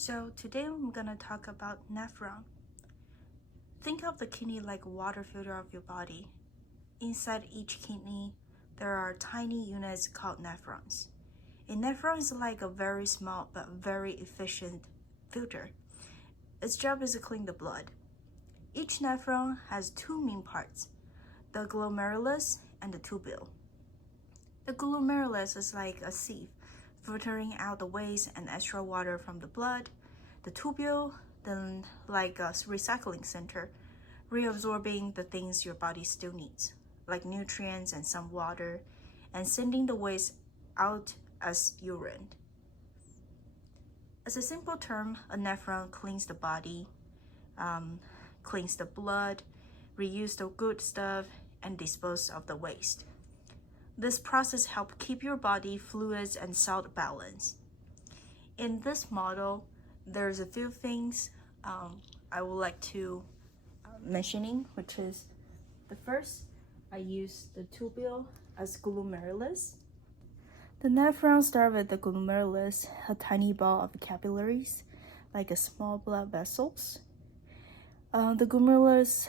So today I'm gonna talk about nephron. Think of the kidney like a water filter of your body. Inside each kidney, there are tiny units called nephrons. A nephron is like a very small but very efficient filter. Its job is to clean the blood. Each nephron has two main parts, the glomerulus and the tubule. The glomerulus is like a sieve, filtering out the waste and extra water from the blood. The tubule, then like a recycling center, reabsorbing the things your body still needs, like nutrients and some water, and sending the waste out as urine. As a simple term, a nephron cleans the body, cleans the blood, reuse the good stuff, and dispose of the waste. This process helps keep your body fluids and salt balanced. In this model, there's a few things I would like to mentioning, which is the first, I use the tubule as glomerulus. The nephrons start with the glomerulus, a tiny ball of capillaries, like a small blood vessels. The glomerulus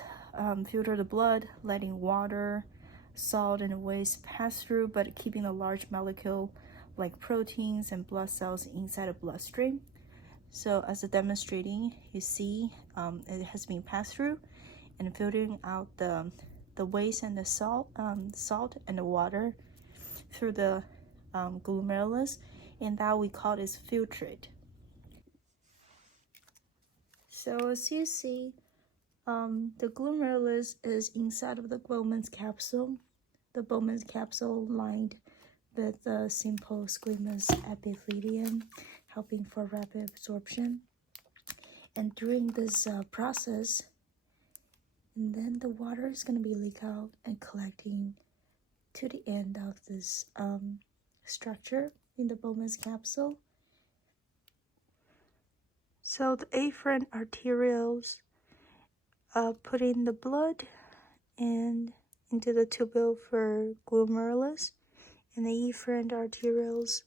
filter the blood, letting water, salt, and waste pass through, but keeping a large molecule like proteins and blood cells inside the bloodstream. So as a demonstrating, you see it has been passed through and filtering out the waste and the salt and the water through the glomerulus, and that we call this filtrate. So as you see, the glomerulus is inside of the Bowman's capsule. The Bowman's capsule lined with the simple squamous epithelium, helping for rapid absorption. And during this process, and then the water is going to be leaked out and collecting to the end of this structure in the Bowman's capsule. So the afferent arterioles put in the blood and into the tubule for glomerulus, and the efferent arterioles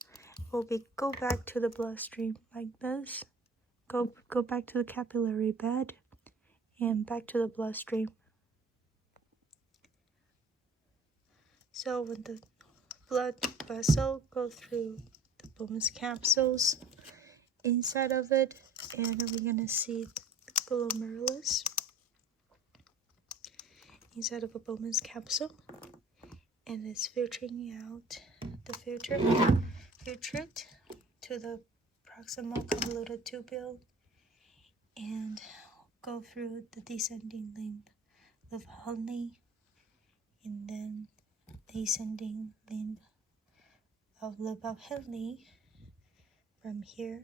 will go back to the bloodstream like this, go back to the capillary bed and back to the bloodstream. So when the blood vessel go through the Bowman's capsules, inside of it, and we're gonna see the glomerulus inside of a Bowman's capsule, and it's filtering out the filtrate to the proximal convoluted tubule and go through the descending limb of Henle, and then ascending limb of lobe of Henle from here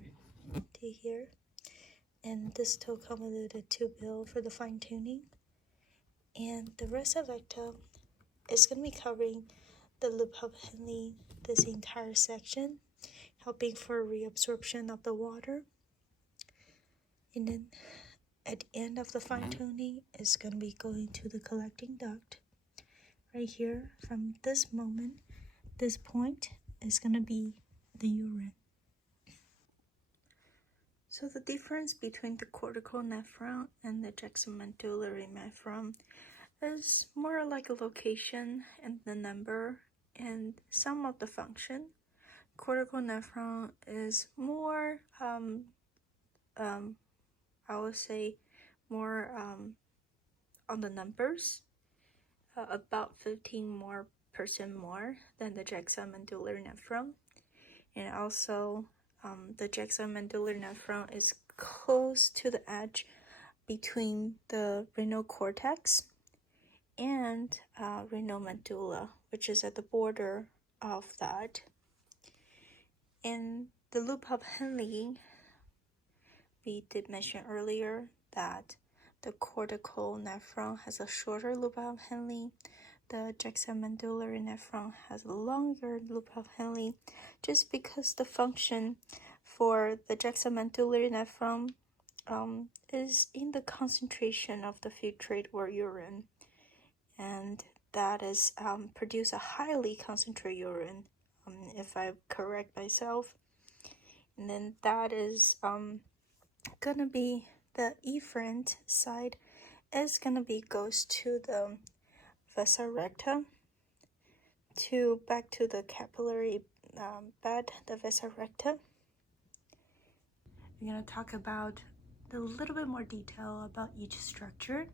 to here, and distal convoluted tubule for the fine tuning. And the rest of rectum is going to be covering the lobe of Henle, this entire section, helping for reabsorption of the water. And then at the end of the fine tuning is going to be going to the collecting duct. Right here, from this point is going to be the urine. So the difference between the cortical nephron and the juxtamedullary nephron is more like a location and the number and some of the function. Cortical nephron is more, I would say, more on the numbers, about 15% more than the juxtamedullary nephron, and also the juxtamedullary nephron is close to the edge between the renal cortex and renal medulla, which is at the border of that. In the lobe of Henle, we did mention earlier that the cortical nephron has a shorter lobe of Henle. The juxtamedullary nephron has a longer lobe of Henle, just because the function for the juxtamedullary nephron is in the concentration of the filtrate or urine, and that is produce a highly concentrated urine, if I correct myself. And then that is gonna be the efferent side is gonna be goes to the vasa recta, to back to the capillary bed, the vasa recta. We're gonna talk about a little bit more detail about each structure.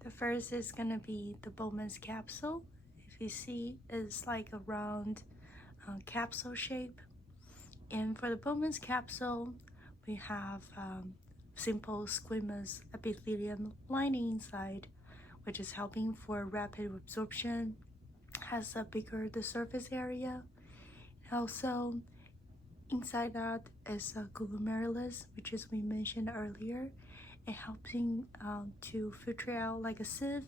The first is gonna be the Bowman's capsule. If you see, it's like a round capsule shape. And for the Bowman's capsule, we have simple squamous epithelium lining inside, which is helping for rapid absorption, has a bigger the surface area. Also, inside that is a glomerulus, which is we mentioned earlier. It helping to filter out like a sieve,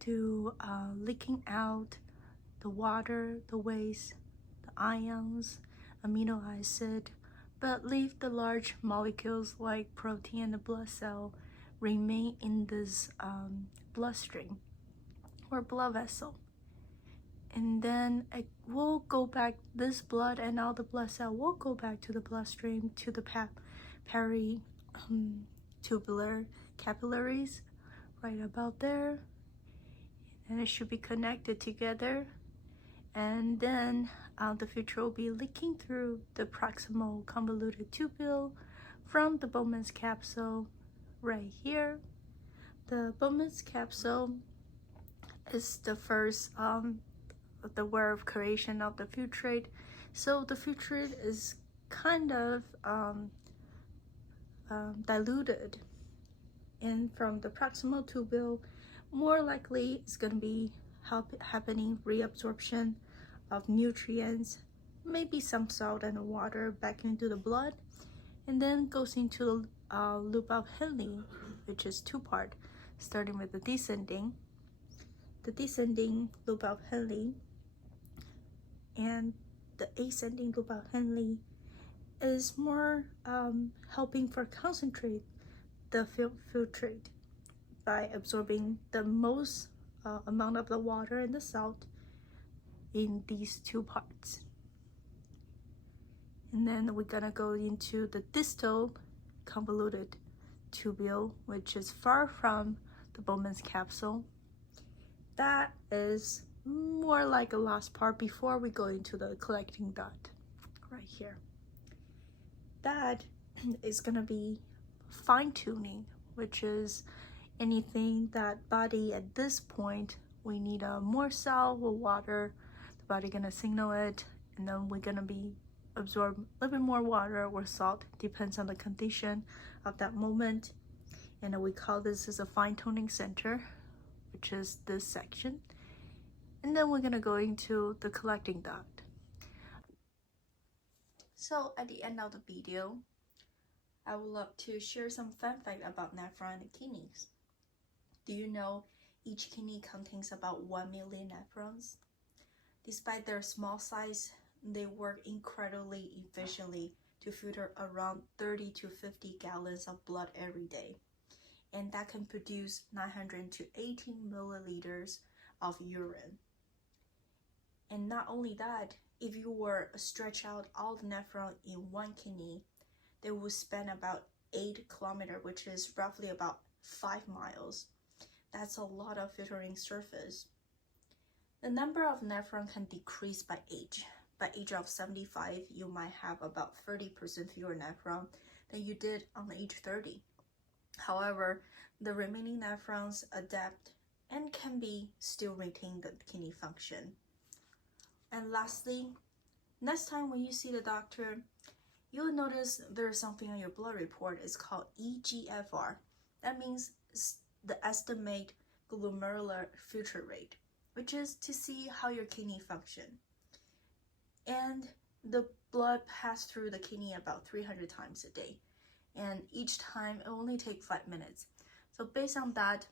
to leaking out the water, the waste, the ions, amino acid, but leave the large molecules like protein and the blood cell remain in this bloodstream or blood vessel. And then it will go back, this blood and all the blood cell will go back to the bloodstream, to the tubular capillaries right about there, and it should be connected together. And then the filter will be leaking through the proximal convoluted tubule from the Bowman's capsule right here. The Bowman's capsule is the first the way of creation of the filtrate. So the filtrate is kind of diluted, and from the proximal tubule, more likely it's going to be happening reabsorption of nutrients, maybe some salt and water back into the blood, and then goes into the loop of Henle, which is two-part, starting with the descending loop of Henle, and the ascending loop of Henle is more helping for concentrate the filtrate by absorbing the most amount of the water and the salt in these two parts. And then we're gonna go into the distal convoluted tubule, which is far from the Bowman's capsule. That is more like a last part before we go into the collecting duct right here. That is gonna be fine-tuning, which is anything that body at this point we need more salt or water, the body gonna signal it, and then we're gonna be absorb a little bit more water or salt, depends on the condition of that moment. And we call this as a fine-tuning center, which is this section. And then we're gonna go into the collecting duct. So at the end of the video, I would love to share some fun fact about nephron and kidneys. Do you know each kidney contains about 1 million nephrons? Despite their small size, they work incredibly efficiently to filter around 30 to 50 gallons of blood every day. And that can produce 900 to 18 milliliters of urine. And not only that, if you were to stretch out all the nephron in one kidney, they will span about 8 kilometers, which is roughly about 5 miles. That's a lot of filtering surface. The number of nephron can decrease by age. By age of 75, you might have about 30% fewer nephron than you did on age 30. However, the remaining nephrons adapt and can be still retain the kidney function. And lastly, next time when you see the doctor, you'll notice there's something on your blood report. It's called eGFR. That means the estimate glomerular filter rate, which is to see how your kidney function. And the blood passes through the kidney about 300 times a day. And each time it only takes 5 minutes. So based on that,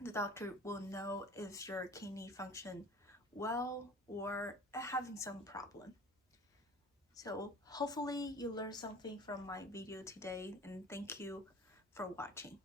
the doctor will know if your kidney function well or having some problem. So hopefully you learned something from my video today, and thank you for watching.